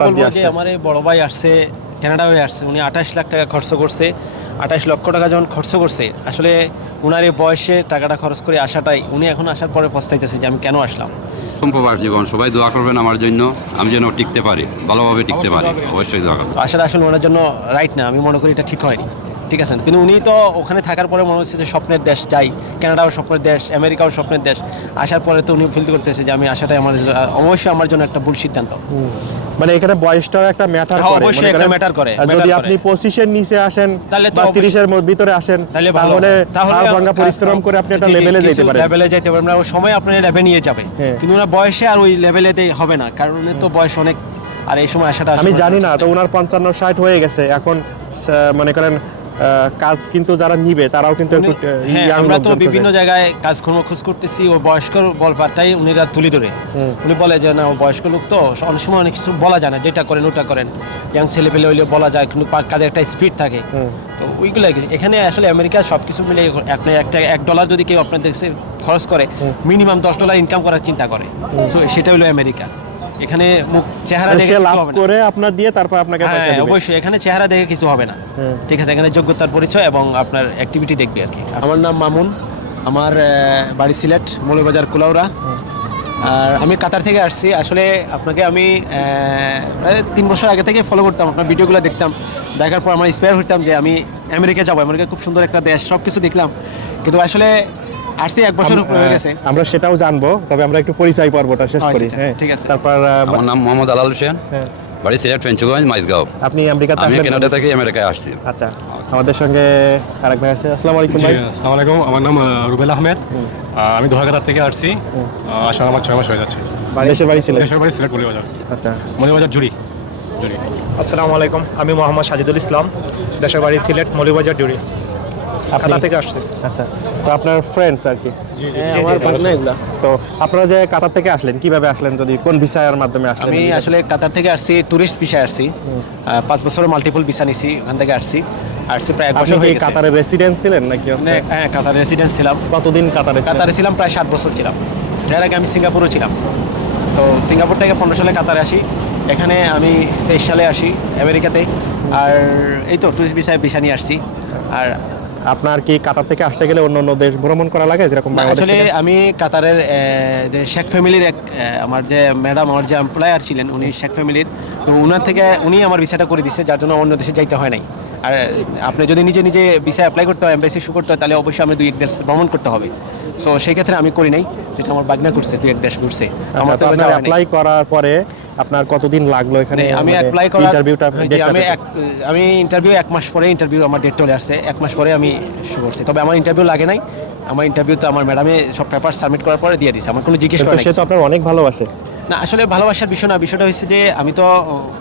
বলব যে আমার এই বড় ভাই আসছে কানাডা হয়ে আসছে উনি আঠাশ লাখ টাকা খরচ করছে আঠাশ লক্ষ টাকা যখন খরচ করছে আসলে উনার এই বয়সে টাকাটা খরচ করে আসাটাই উনি এখন আসার পরে পস্তাইতেছে যে আমি কেন আসলাম। সম্প্রবার জীবন সবাই দোয়া করবেন আমার জন্য আমি যেন টিকতে পারি ভালোভাবে টিকতে পারি অবশ্যই দোয়া করবেন। আসলে আসলে ওনার জন্য রাইট না আমি মনে করি এটা ঠিক হয়নি। ঠিক আছে। কিন্তু উনি তো ওখানে থাকার পরে মনে হচ্ছে যে স্বপ্নের দেশ যাই। কানাডাও স্বপ্নের দেশ আমেরিকাও স্বপ্নের দেশ। আসার পরে তো উনি ফিল করতেছে যে আমি আসাটাই আমার অবশ্যই আমার জন্য একটা ভুল সিদ্ধান্ত। মানে এখানে বয়সটাও একটা ম্যাটার করে। অবশ্যই একটা matter করে, যদি আপনি করে। পঁচিশের নিচে আসেন তাহলে তো বা অবশ্যই- তিরিশের ভিতরে আসেন তাহলে ভালো তাহলে ভাঙা পরিশ্রম করে আপনি একটা লেভেলে যেতে পারেন। লেভেলে যেতে পারেন। ওই সময় আপনার লেভেল নিয়ে যাবে। হ্যাঁ। কিন্তু ওনার বয়সে আর ওই লেভেলেতে হবে না। কারণ তো বয়স অনেক আর এই সময় আসাটা আমি জানি না তো ওনার পঞ্চান্ন ষাট হয়ে গেছে। এখন মনে করেন কাজ কিন্তু যারা নিবে তারাও কিন্তু হ্যাঁ আমরা তো বিভিন্ন জায়গায় কাজকর্ম খোঁজ করতেছি ও বয়স্কর বলপারটাই উনিরা তুলে ধরে। উনি বলে যে না ও বয়স্ক লোক তো অনেক সময় অনেক কিছু বলা যায় না যেটা করেন ওটা করেন। ইয়াং ছেলে পেলে হইলে বলা যায় কিন্তু কাজের একটা স্পিড থাকে। তো ওইগুলো এখানে আসলে আমেরিকা সব কিছু মিলে আপনি একটা এক ডলার যদি কেউ আপনার দেশে খরচ করে মিনিমাম দশ ডলার ইনকাম করার চিন্তা করে। সো সেটা হলো আমেরিকা। এখানে মুখ চেহারা দেখে লাভ করে আপনার দিয়ে তারপর আপনাকে হ্যাঁ অবশ্যই এখানে চেহারা দেখে কিছু হবে না। ঠিক আছে এখানে যোগ্যতার পরিচয় এবং আপনার অ্যাক্টিভিটি দেখবে আর কি। আমার নাম মামুন আমার বাড়ি সিলেট মৌলবাজার কুলাউড়া। আর আমি কাতার থেকে আসছি। আসলে আপনাকে আমি প্রায় তিন বছর আগে থেকে ফলো করতাম আপনার ভিডিওগুলো দেখতাম। দেখার পর আমার ইন্সপায়ার হইতাম যে আমি আমেরিকা যাব। আমেরিকা খুব সুন্দর একটা দেশ সব কিছু দেখলাম। কিন্তু আসলে আসছি এক বছর হয়ে গেছে। আমরা সেটাও জানব তবে আমরা একটু পরিচয় পর্বটা শেষ আচ্ছা, করি। আচ্ছা, হ্যাঁ ঠিক আছে। তারপর আমার নাম মোহাম্মদ আলাল হোসেন হ্যাঁ, বাড়ি সিলেট ফেঞ্চুগঞ্জ মাইজগাঁও। আপনি আমেরিকাতে আমি কানাডা থেকে আমেরিকায় আসছি। আচ্ছা আমাদের সঙ্গে আরেক ভাই আছে আসসালামু আলাইকুম ভাই। আসসালামু আলাইকুম আমার নাম রুবেল আহমেদ। আমি থেকে আসছি। আসার আমার ছয় মাস হয়ে যাচ্ছে। দেশের বাড়ি ছিলেন? দেশের বাড়ি সিলেট মলিবাজার। আচ্ছা। মলিবাজার জুড়ি। জুড়ি। আসসালামু আলাইকুম আমি মোহাম্মদ সাজিদুল ইসলাম দেশের বাড়ি সিলেট মৌলিবাজার জুড়ি। আপনি কাতা থেকে আসছে। আচ্ছা। তো আপনার ফ্রেন্ডস আর কি। হ্যাঁ, আমার তো আপনারা যে কাতার থেকে আসলেন কীভাবে আসলেন? যদি কোন ভিসার মাধ্যমে আসলেন আমি আসলে কাতার থেকে আসছি টুরিস্ট ভিসায় আসছি। পাঁচ বছরের মাল্টিপল ভিসা নিছি ওখান থেকে আসছি। আসছি প্রায় এক বছর হয়ে কাতারে রেসিডেন্ট ছিলেন নাকি মানে, হ্যাঁ কাতার রেসিডেন্স ছিলাম। কতদিন কাতারে কাতারে ছিলাম প্রায় সাত বছর ছিলাম। এর আগে আমি সিঙ্গাপুরও ছিলাম। তো সিঙ্গাপুর থেকে পনেরো সালে কাতারে আসি। এখানে আমি তেইশ সালে আসি আমেরিকাতে। আর এই তো টুরিস্ট ভিসায় ভিসা নিয়ে আসছি। আর আপনার কি কাতার থেকে আসতে গেলে অন্য অন্য দেশ ভ্রমণ করা লাগে? যেরকম আসলে আমি কাতারের যে শেখ ফ্যামিলির এক আমার যে ম্যাডাম আমার যে এমপ্লয়ার ছিলেন উনি শেখ ফ্যামিলির। তো ওনার থেকে উনি আমার ভিসাটা করে দিচ্ছে যার জন্য অন্য দেশে যাইতে হয় নাই। আর আপনি যদি নিজে নিজে ভিসা অ্যাপ্লাই করতে হয় এমবাসি শু করতে হয় তাহলে অবশ্যই আমি দুই এক দেশ ভ্রমণ করতে হবে। সো সেই ক্ষেত্রে আমি করি নাই যেটা আমার বাগনা করছে দুই এক দেশ ঘুরছে। আমার যাওয়া হয়নি। অ্যাপ্লাই করার পরে আপনার কতদিন লাগল এখানে? মানে আমি মানে অ্যাপ্লাই করার ইন্টারভিউটা আমি আমি ইন্টারভিউ এক মাস পরে ইন্টারভিউ আমার ডেট চলে আসছে। এক মাস পরে আমি শুরু করছি। তবে আমার ইন্টারভিউ লাগে নাই। আমার ইন্টারভিউ তো আমার ম্যাডামে সব পেপার সাবমিট করার পরে দিয়ে দিছে। আমার কোনো জিজ্ঞেস করে সে তো আপনার অনেক ভালোবাসে। না আসলে ভালোবাসার বিষয় না। বিষয়টা হচ্ছে যে আমি তো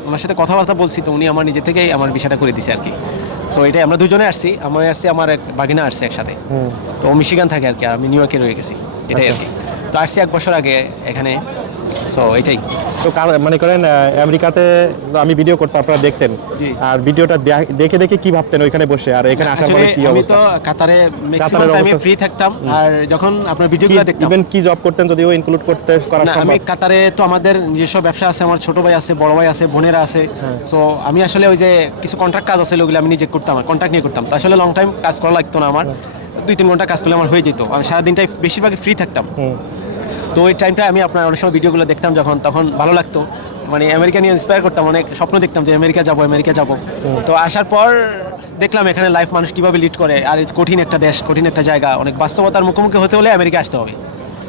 ওনার সাথে কথাবার্তা বলছি তো উনি আমার নিজে থেকেই আমার বিষয়টা করে দিছে আর কি। সো এটাই আমরা দুজনে আসছি। আমি আসছি আমার এক বাগিনা আসছে একসাথে। তো মিশিগান থাকে আর কি। আমি নিউ ইয়র্কে রয়ে গেছি। এটাই আর কি। তো আসছি এক বছর আগে এখানে। সো এটাই। তো মনে করেন আমেরিকাতে আমি ভিডিও করতে আপনারা দেখতেন। আর ভিডিওটা দেখে দেখে কি ভাবতেন ওইখানে বসে? আর এখানে আসার পরে কি আমি তো কাতারে ম্যাক্সিমাম টাইমে ফ্রি থাকতাম। আর যখন আপনার ভিডিওগুলো দেখতাম ইভেন কি জব করতেন যদিও ইনক্লুড করতে করা না আমি কাতারে তো আমাদের নিজস্ব ব্যবসা আছে আমার ছোট ভাই আছে বড় ভাই আছে বোনেরা আছে। হ্যাঁ। সো আমি আসলে ওই যে কিছু কন্ট্রাক্ট কাজ আছে ওগুলো আমি নিজে করতাম কন্ট্রাক্ট নিয়ে করতাম। তো আসলে লং টাইম কাজ করা লাগতো না আমার। দুই তিন ঘণ্টা কাজ করলে আমার হয়ে যেত। আমি সারাদিনটাই বেশিরভাগ ফ্রি থাকতাম। তো ওই টাইমটা আমি আপনার অনেক সময় ভিডিওগুলো দেখতাম যখন তখন ভালো লাগতো। মানে আমেরিকা নিয়ে ইন্সপায়ার করতাম অনেক স্বপ্ন দেখতাম যে আমেরিকা যাব আমেরিকা যাব। তো আসার পর দেখলাম এখানে লাইফ মানুষ কীভাবে লিড করে আর কঠিন একটা দেশ কঠিন একটা জায়গা অনেক বাস্তবতার মুখোমুখি হতে হলে আমেরিকা আসতে হবে।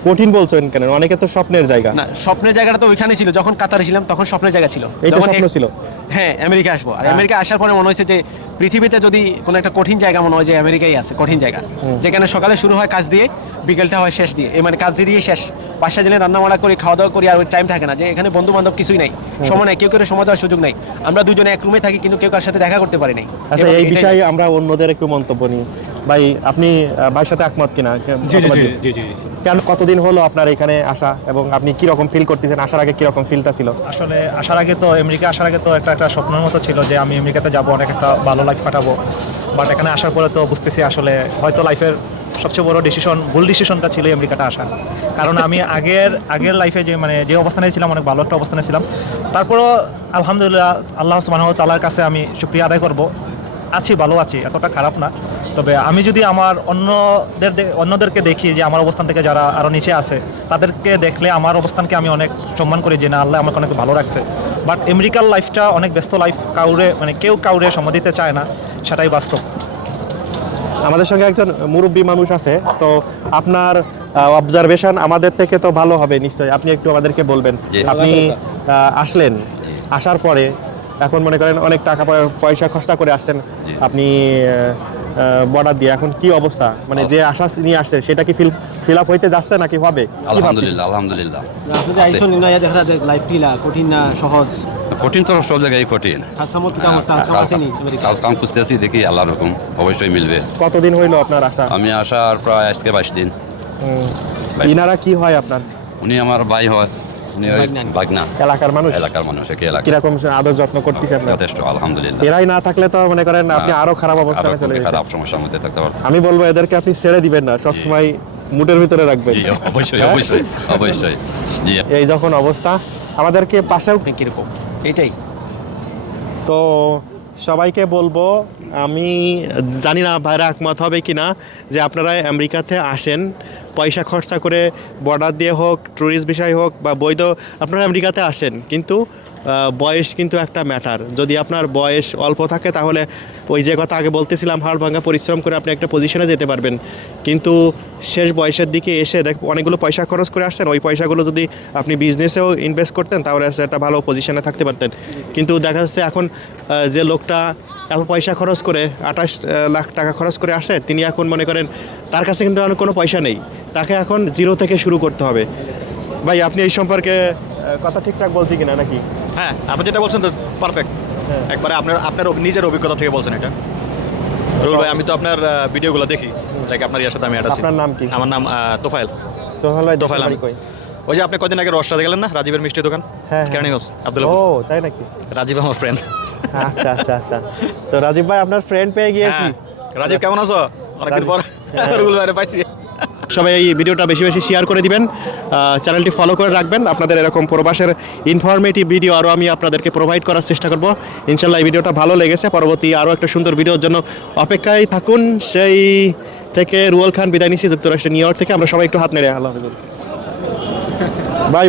কঠিন বলছেন কেন? অনেকে তো স্বপ্নের জায়গা। না স্বপ্নের জায়গাটা তো ওইখানে ছিল। যখন কাতারে ছিলাম তখন স্বপ্নের জায়গা ছিল। এইটা স্বপ্ন ছিল? হ্যাঁ আমেরিকা আসব। আর হ্যাঁ। আমেরিকা আসার পরে মনে হয়েছে যে পৃথিবীতে যদি কোনো একটা কঠিন জায়গা মনে হয় যে আমেরিকাই আছে কঠিন জায়গা যেখানে সকালে শুরু হয় কাজ দিয়ে বিকেলটা হয় শেষ দিয়ে মানে কাজ দিয়ে শেষ। বাসা জেনে রান্না বান্না করি খাওয়া দাওয়া করি আর ওই টাইম থাকে না যে এখানে বন্ধু বান্ধব কিছুই নাই সময় নাই কেউ কেউ সময় দেওয়ার সুযোগ নাই। আমরা দুজনে এক রুমে থাকি কিন্তু কেউ কার সাথে দেখা করতে পারি নাই। আচ্ছা এই বিষয়ে আমরা অন্যদের একটু মন্তব্য নিই। ভাই আপনি ভাইয়ের সাথে একমত কিনা? কেন কতদিন হলো আপনার এখানে আসা এবং আপনি কি রকম ফিল করতেছেন? আসার আগে কি রকম ফিলটা ছিল? আসলে আসার আগে তো আমেরিকা আসার আগে তো একটা একটা স্বপ্নের মতো ছিল যে আমি আমেরিকাতে যাব অনেক একটা ভালো লাইফ কাটাবো। বাট এখানে আসার পরে তো বুঝতেছি আসলে হয়তো লাইফের সবচেয়ে বড় ডিসিশন ভুল ডিসিশনটা ছিল আমেরিকাটা আসা। কারণ আমি আগের আগের লাইফে যে মানে যে অবস্থানে ছিলাম অনেক ভালো একটা অবস্থানে ছিলাম। তারপরও আলহামদুলিল্লাহ আল্লাহ সুবাহ তালার কাছে আমি শুক্রিয়া আদায় করব। আছি ভালো আছি এতটা খারাপ না। তবে আমি যদি আমার অন্যদের অন্যদেরকে দেখি যে আমার অবস্থান থেকে যারা আরও নিচে আছে তাদেরকে দেখলে আমার অবস্থানকে আমি অনেক সম্মান করি যে না আল্লাহ আমাকে অনেক ভালো রাখছে। বাট আমেরিকার লাইফটা অনেক ব্যস্ত লাইফ কাউরে মানে কেউ কাউরে সময় দিতে চায় না সেটাই বাস্তব। আমাদের সঙ্গে একজন মুরব্বী মানুষ আছে তো আপনার অবজারভেশন আমাদের থেকে তো ভালো হবে নিশ্চয়ই। আপনি একটু আমাদেরকে বলবেন। আপনি আসলেন আসার পরে এখন মনে করেন অনেক টাকা পয়- পয়সা খরচা করে আসছেন। আপনি বর্ডার দিয়ে। এখন কি অবস্থা? মানে যে আশা নিয়ে আসছে সেটা কি ফিল ফিল আপ হইতে যাচ্ছে নাকি হবে? আলহামদুলিল্লাহ আলহামদুলিল্লাহ। আইসন দেখা যায় লাইফ কিলা কঠিন না সহজ? কঠিন তো সব জায়গায় কঠিন। কাজ কাম খুঁজতেছি দেখি আল্লাহ রকম অবশ্যই মিলবে। কতদিন হইল আপনার আশা? আমি আসার প্রায় আজকে বাইশ দিন। ইনারা কি হয় আপনার? উনি আমার ভাই হয়। বাগনা। এলাকার মানুষ? এলাকার মানুষ একই এলাকা। কীরকম আদর যত্ন করতেছে আপনার? যথেষ্ট আলহামদুলিল্লাহ। এরাই না থাকলে তো মনে করেন আপনি আরও খারাপ অবস্থায় চলে যেতেন। খারাপ সমস্যার মধ্যে থাকতে আমি বলব এদেরকে আপনি ছেড়ে দিবেন না সবসময় মুটের ভিতরে রাখবেন। জি অবশ্যই অবশ্যই অবশ্যই। জি। এই যখন অবস্থা আমাদেরকে পাশেও আপনি কীরকম? এটাই। তো সবাইকে বলব, আমি জানি না ভাইরা একমত হবে কি না যে আপনারা আমেরিকাতে আসেন, পয়সা খরচা করে বর্ডার দিয়ে হোক ট্যুরিস্ট বিষয় হোক বা বৈধ, আপনারা আমেরিকাতে আসেন। কিন্তু বয়স কিন্তু একটা ম্যাটার যদি আপনার বয়স অল্প থাকে, তাহলে ওই যে কথা আগে বলতেছিলাম, হাড় ভাঙা পরিশ্রম করে আপনি একটা পজিশনে যেতে পারবেন। কিন্তু শেষ বয়সের দিকে এসে দেখ, অনেকগুলো পয়সা খরচ করে আসছেন, ওই পয়সাগুলো যদি আপনি বিজনেসেও ইনভেস্ট করতেন, তাহলে একটা ভালো পজিশনে থাকতে পারতেন। কিন্তু দেখা যাচ্ছে এখন যে লোকটা এত পয়সা খরচ করে, আঠাশ লাখ টাকা খরচ করে আসে, তিনি এখন মনে করেন তার কাছে কিন্তু এখন কোনো পয়সা নেই। তাকে এখন জিরো থেকে শুরু করতে হবে। ভাই, আপনি এই সম্পর্কে কথা ঠিকঠাক বলছি কিনা নাকি? হ্যাঁ আপনি যেটা বলছেন তো পারফেক্ট হ্যাঁ। একবারে আপনার আপনার নিজের অভিজ্ঞতা থেকে বলছেন এটা। রুল ভাই আমি তো আপনার ভিডিওগুলো দেখি। লাইক আপনার ইয়ার সাথে আমি অ্যাড আছি। আপনার নাম কি? আমার নাম তোফাইল তো ভাই আহমেদ। কই? ওই যে আপনি কদিন আগে রসটা গেলেন না? রাজীবের মিষ্টি দোকান? হ্যাঁ, ক্যানিগস আব্দুল ও তাই নাকি? রাজীব আমার ফ্রেন্ড আচ্ছা আচ্ছা আচ্ছা। তো রাজীব ভাই আপনার ফ্রেন্ড পেয়ে গিয়েছি। হ্যাঁ। রাজীব কেমন আছো? অনেকদিন পর হ্যাঁ। রুল ভাই পাইছি। সবাই এই ভিডিওটা বেশি বেশি শেয়ার করে দিবেন। চ্যানেলটি ফলো করে রাখবেন। আপনাদের এরকম প্রবাসের ইনফরমেটিভ ভিডিও আরও আমি আপনাদেরকে প্রোভাইড করার চেষ্টা করব। ইনশাল্লাহ এই ভিডিওটা ভালো লেগেছে। পরবর্তী আরও একটা সুন্দর ভিডিওর জন্য অপেক্ষায় থাকুন। সেই থেকে রুয়াল খান বিদায় নিচ্ছি। যুক্তরাষ্ট্রের নিউ ইয়র্ক থেকে। আমরা সবাই একটু হাত নেড়ে আল্লাহ বাই বাই